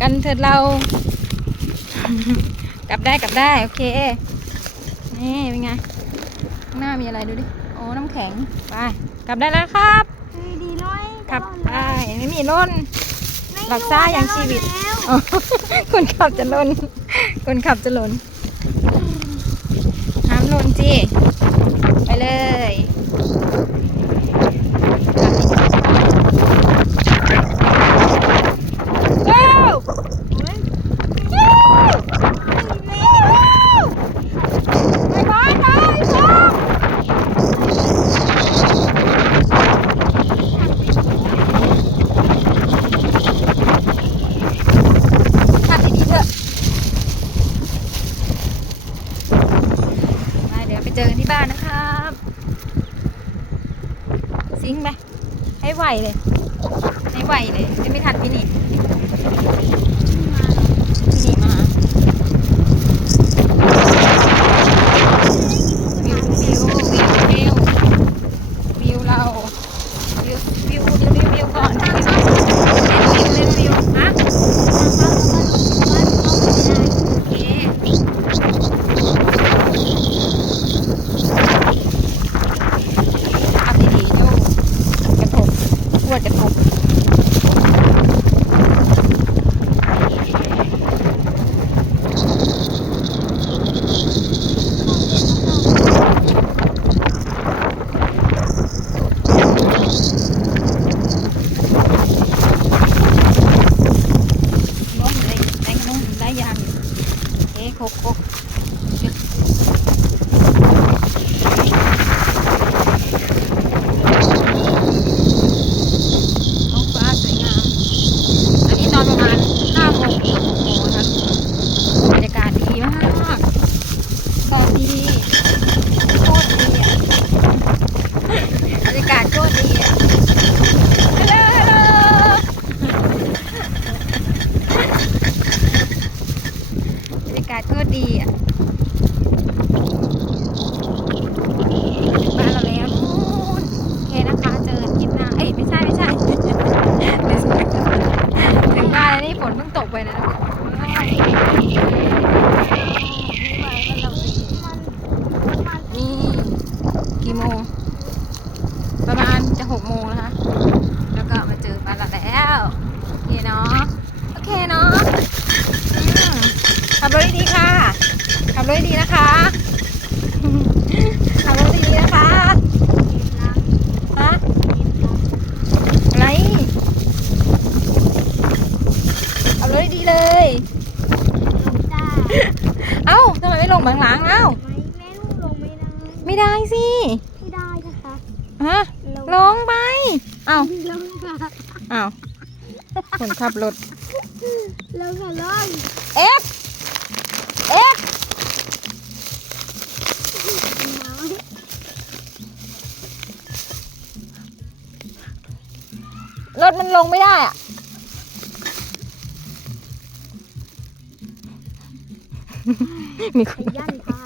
กันเถิดเรา กลับได้กลับได้ โอเค นี่เป็นไง ข้างหน้ามีอะไรดูดิ โอ้ น้ำแข็ง ไป กลับได้แล้วครับเฮ้ยดีน้อยกลับได้ไม่มีล้นหลับซ่าอย่างชีวิตแล้วอ๋อคนขับจะล้นคนขับจะล้นห้ามล้นจีไปเลยว้าวว้าวไปบอยไปชมขับดีๆเถอะไป เจอกันที่บ้านนะครับ ซิงไหมให้ไหวเลย ให้ไหวเลยจะไม่ทันพี่หนิพี่หนิมาวิววิววิววิววิวเราวิววิววิววิววิวก่อนวิววิววิววิวฮะโอเคเอาดีๆโยกกระทบขวดกระทบ น้องได้ได้ขนมได้ยาง เอ๊ะโคกโคกท้องฟ้าสวยงาม อันนี้ตอนประมาณ5โมงเกือบ6โมงนะคะบรรยากาศดีมากตอนดีโคตรดีอะบรรยากาศโคตรดีอะฮัลโหลฮัลโหล บรรยากาศก็ดีอะถึงบ้านเราแล้วนู่นโอเคนะคะ เจอกันคลิปหน้า เอ้ย ไม่ใช่ ไม่ใช่ ถึงบ้านแล้วนี่ฝนเพิ่งตกไปนะนี่กี่โมง ประมาณจะหกโมงนะคะ แล้วก็มาเจอบ้านเราแล้วโอเคเนาะโอเคเนาะขับรถดีค่ะขับรถดีนะคะขับรถดีนะคะ ฮะ อะไร ขับรถดีๆเลย จ้า เอ้าทำไมไม่ ลงบางหลังเอ้าไม่แม่ลูกลงไม่ได้ไม่ได้สิไม่ได้นะคะฮะลงไปเอ้าลงค่ะเอ้าคนขับรถลงค่ะลงเอ็กเอ็กรถมันลงไม่ได้อะ มีคขนยันทาย